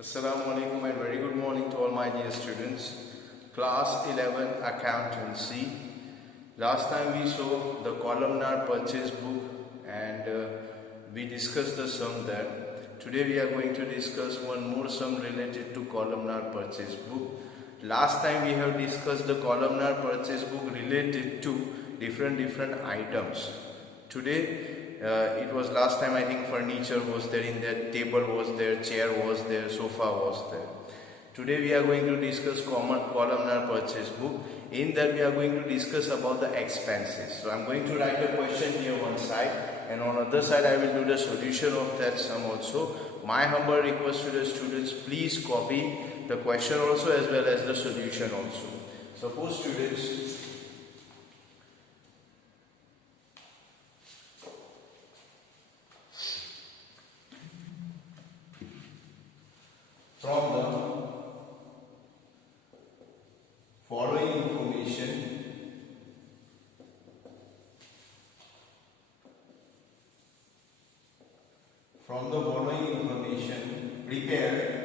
Assalamu alaikum and very good morning to all my dear students. Class 11 Accountancy. Last time we saw the columnar purchase book and we discussed the sum there. Today we are going to discuss one more sum related to columnar purchase book. Last time we have discussed the columnar purchase book related to different items. Today it was last time I think furniture was there in there, table was there, chair was there, sofa was there. Today we are going to discuss columnar purchase book. In that we are going to discuss about the expenses. So I am going to write a question here one side and on other side I will do the solution of that sum also. My humble request to the students, please copy the question also as well as the solution also. Suppose students, from the following information, prepare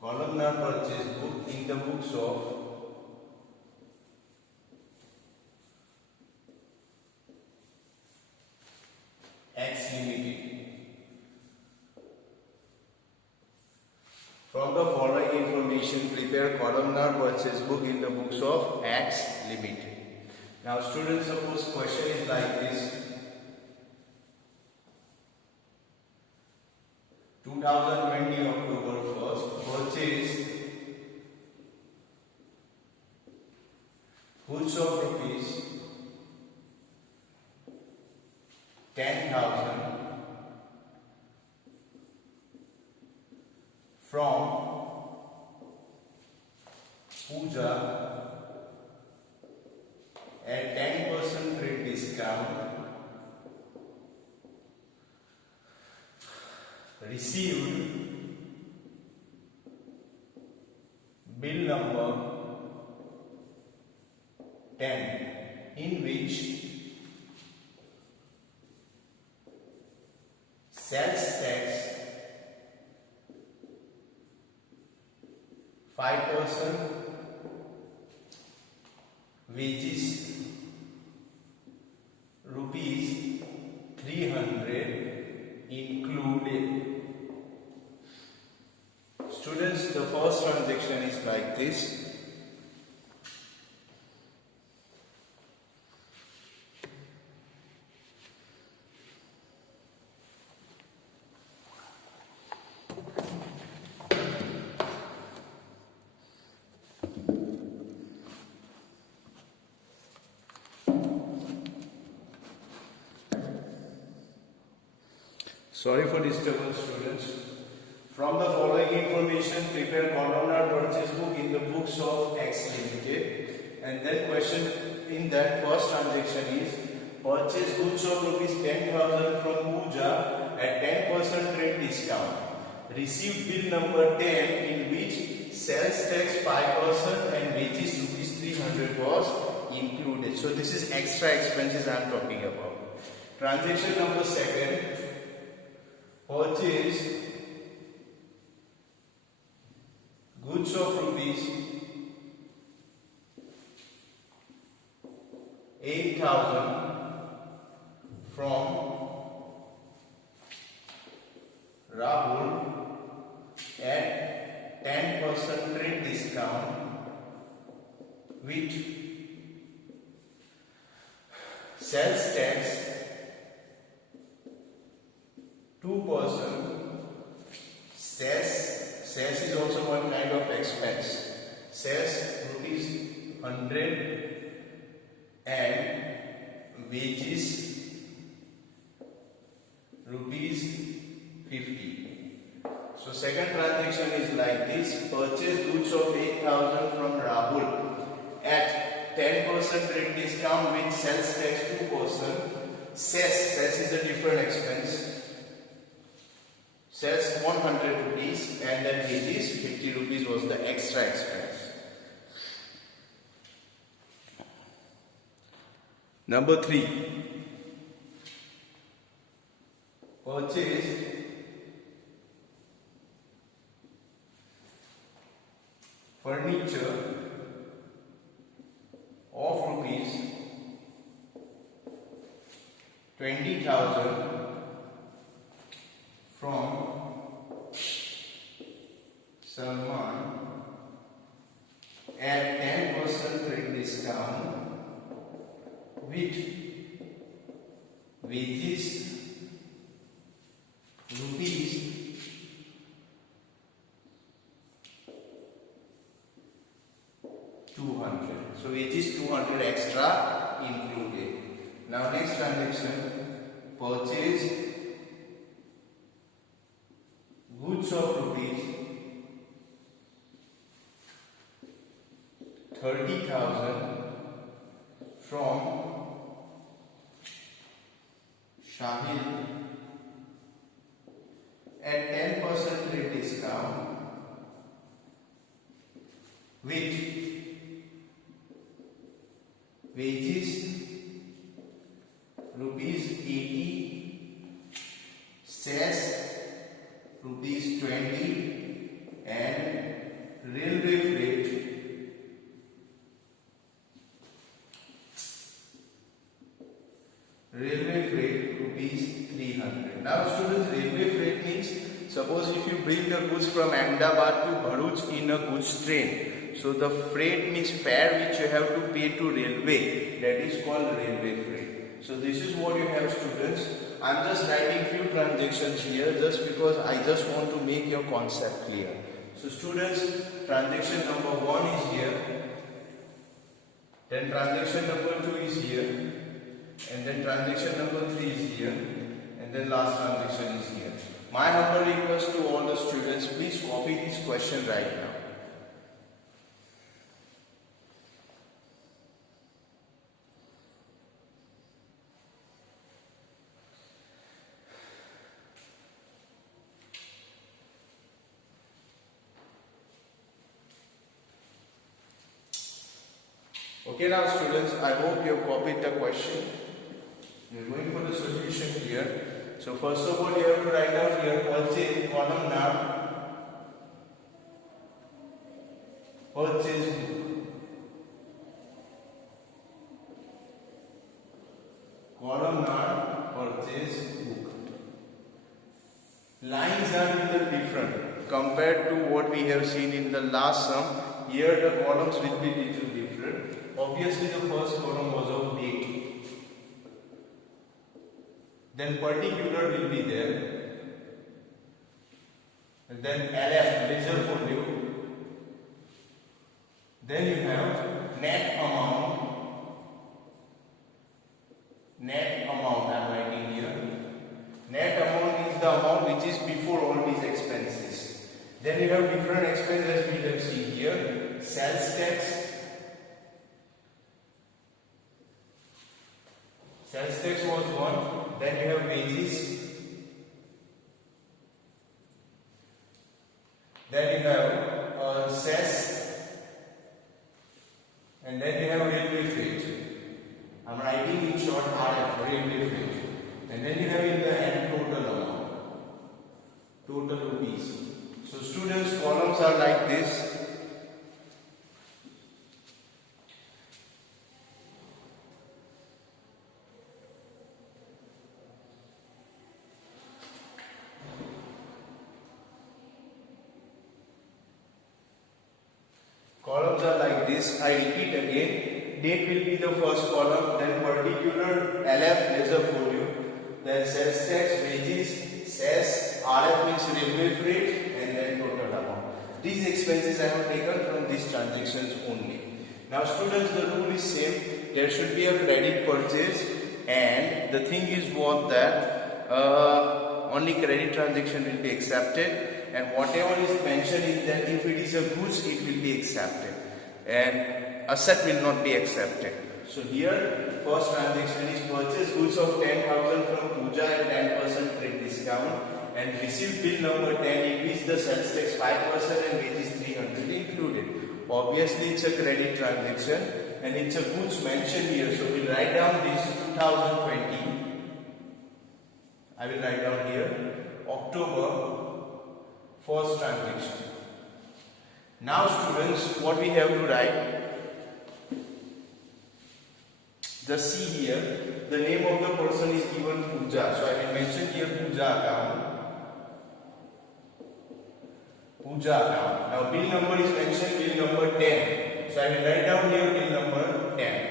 columnar purchase book in the books of X Limited. From the following information, prepare columnar purchase book in the books of X Limited. Now students, suppose question is like this. 2020 October 1st, purchase goods of rupees 10,000 from Pooja at 10% trade discount. Received bill number 10 in which sales tax 5%, wages rupees 300 included. Students, the first transaction is like this. Sorry for disturbance, students. From the following information, prepare columnar purchase book in the books of X Limited. And then question in that first transaction is purchase goods of rupees 10,000 from Pooja at 10% trade discount. Received bill number 10 in which sales tax 5% and wages rupees 300 was included. So this is extra expenses I am talking about. Transaction number second. Purchase goods of rupees 8,000 from Rahul at 10% trade discount with sales tax 2%. Cess is also one kind of expense. Cess rupees 100 and wages rupees 50. So second transaction is like this. Purchase goods of 8,000 from Rahul at 10% trade discount with sales tax 2%. Cess is a different expense. Sales 100 rupees and then wages 50 rupees was the extra expense. Number 3. Purchased furniture of rupees 20,000 from Salman at 10% trade discount with wages rupees 200. So wages 200 extra included. Now next transaction, purchase goods of rupees 30,000 from Shahil at 10% trade discount with wages rupees 80, cess rupees 20 and railway freight rupees 300. Now students, railway freight means suppose if you bring the goods from Ahmedabad to Bharuch in a goods train, so the freight means fare which you have to pay to railway, that is called railway freight. So this is what you have students. I am just writing few transactions here just because I just want to make your concept clear. So students, transaction number 1 is here, then transaction number 2 is here, and then transaction number 3 is here, and then last transaction is here. My humble request to all the students, please copy this question right now. Okay, now students, I hope you have copied the question. We are going for the solution here. So first of all, you have to write down here purchase column now. Purchase book. Column now purchase book. Lines are little different compared to what we have seen in the last sum. Here the columns will be little different. Obviously the first column was of date. Then particular will be there. And then LF, ledger folio. Then you have net amount. Net amount I am writing here. Net amount is the amount which is before all these expenses. Then you have different expenses we have seen here. Sales tax. Sales tax was one. Then you have wages. Then you have cess. And then you have railway freight. I am writing in short RF, railway freight. And then you have in the end total amount. Total rupees. So students, columns are like this. Columns are like this. I repeat again. Date will be the first column, then particular, LF, ledger folio, then sales tax, wages, cess, RF means railway freight, and then total amount. These expenses I have taken from these transactions only. Now students, the rule is same. There should be a credit purchase, and the thing is what that only credit transaction will be accepted. And whatever is mentioned is that if it is a goods, it will be accepted, and asset will not be accepted. So here, first transaction is purchase goods of 10,000 from Pooja at 10% trade discount, and received bill number 10 in which the sales tax 5% and wages 300 included. Obviously it's a credit transaction and it's a goods mentioned here, so we'll write down this 2020. I will write down here October first transaction. Now students, what we have to write, just see here, the name of the person is given Pooja. So I will mention here Pooja account. Pooja account. Now bill number is mentioned, bill number 10. So I will write down here bill number 10.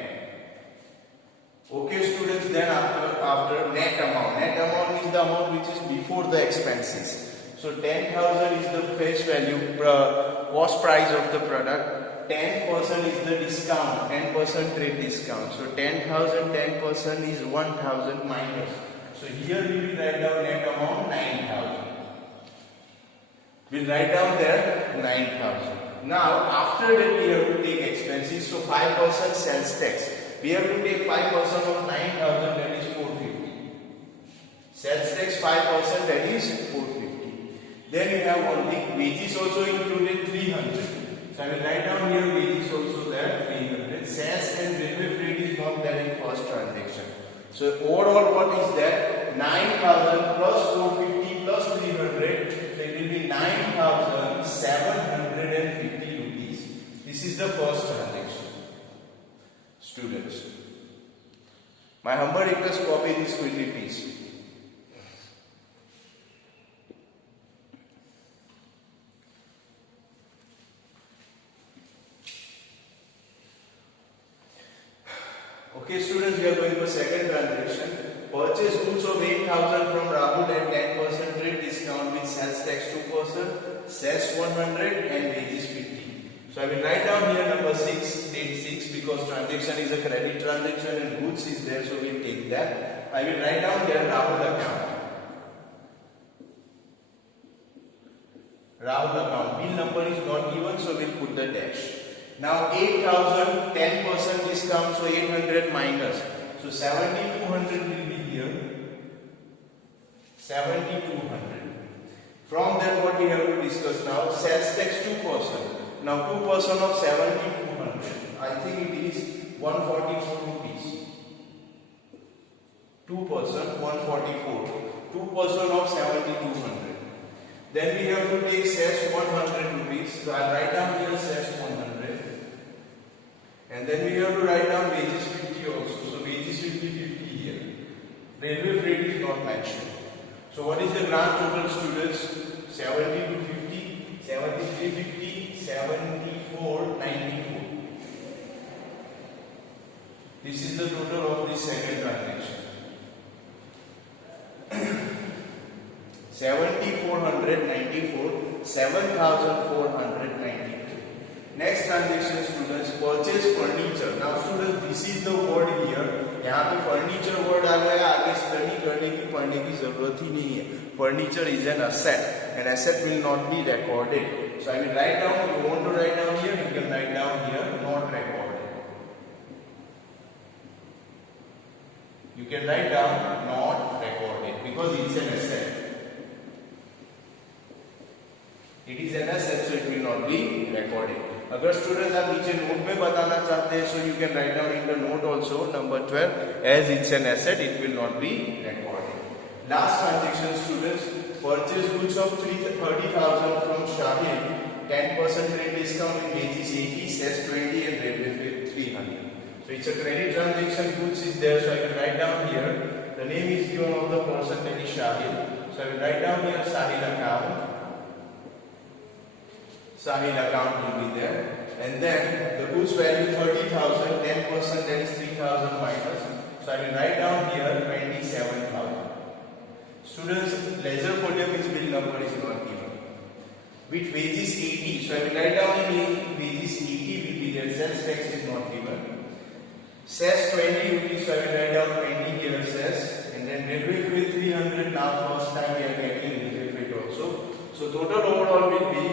Okay students, then after net amount. Net amount is the amount which is before the expenses. So 10,000 is the face value, cost price of the product. 10% is the discount, 10% trade discount. So 10,000, 10% is 1,000 minus. So here we will write down net amount 9,000. We'll write down there 9,000. Now after that we have to take expenses. So 5% sales tax. We have to take 5% of 9,000, that is 450. Sales tax 5%, that is 450. Then we have one thing, wages also included 300. So I will write down here wages also there 300. Sales and railway freight is not there in first transaction. So overall what is that? 9,000 plus 450 plus 300. So it will be 9,750 rupees. This is the first transaction. Students, my humble request, copy this quickly please. Okay students, we are going for second transaction. Purchase goods of 8,000 from Rahul at 10% trade discount with sales tax 2%, cess 100 and wages 50. So I will write down here number 6, date 6, because transaction is a credit transaction and goods is there, so we will take that. I will write down here Rahul account. Rahul account. Bill number is not given, so we will put the dash. Now 8,000, 10% discount, so 800 minus. So 7,200 will be here. 7,200. From that what we have to discuss now, sales tax 2%. Now 2% of 7,200, I think it is 144 rupees. 2%, 144. 2% of 7,200. Then we have to take cess 100 rupees. So I will write down here cess 100. And then we have to write down wages 50 also. So wages will be 50 here. Railway freight is not mentioned. So what is the grand total students? 70 to 50, 73, 50. 74, 94. This is the total of the second transaction. 7,494, 7,492. Next transaction students, purchase furniture. Now students, this is the word here. यहाँ पे furniture word आ गया, आगे study करने की पढ़ने की जरूरत ही नहीं है. Furniture is an asset. An asset will not be recorded. So I will write down, if you want to write down here, you can write down here, not recorded. You can write down not recorded because it's an asset. It is an asset, so it will not be recorded. अगर students आप नीचे note में बताना चाहते हैं, so you can write down in the note also, number 12, as it's an asset, it will not be recorded. Last transaction students, purchase goods of 30,000 from Shahil, 10% trade discount in wages 80, cess 20 and railway freight 300. So it's a credit transaction, goods is there, so I will write down here, the name is given of the person, that is Shahil. So I will write down here Shahil account. Shahil account will be there. And then the goods value 30,000, 10%, that is 3,000 minus. So I will write down here 27,000. Students, ledger folium is bill number is not given. With wages 80, so I will write down in wages 80 will be there, sales tax is not given. Cess 20 rupees, so I will write down 20 here cess. And then railway freight 300, now first time we are getting railway freight also. So total overall will be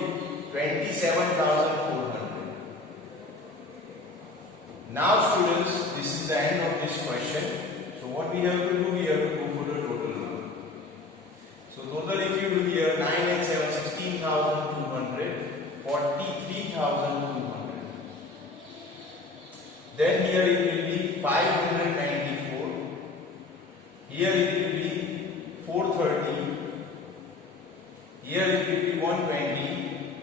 27,400. Now students, this is the end of this question. So what we have to do, we have to go for the total number. So total Total if you do here 9 and 7, 16,200, 43,200. Then here it will be 594. Here it will be 430. Here it will be 120.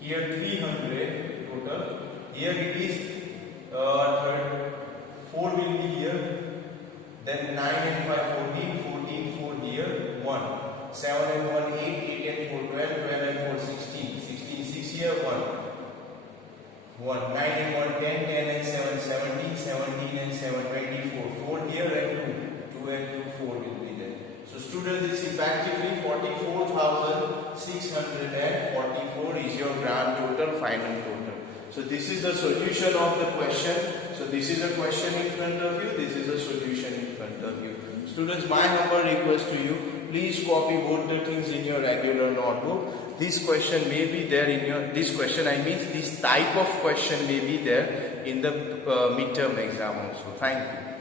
Here 300 total. Here it is 4 will be here. Then 9 and 5, 14, 14, 4 here, 1. 7 and 1, 8, 8 and 4, 12, 12 and 4, 16. 16, 6 here, 1. 1. 9 and 1, 10, 10 and 7, 17, 17 and 7, 24. 4 here and 2. 2 and 2, 4 will be there. So students, this effectively 44,644 is your grand total, final total. So this is the solution of the question. So this is a question in front of you, this is a solution in front of you. Students, my humble request to you, please copy both the things in your regular notebook. This question may be there in your, this type of question may be there in the midterm exam also. Thank you.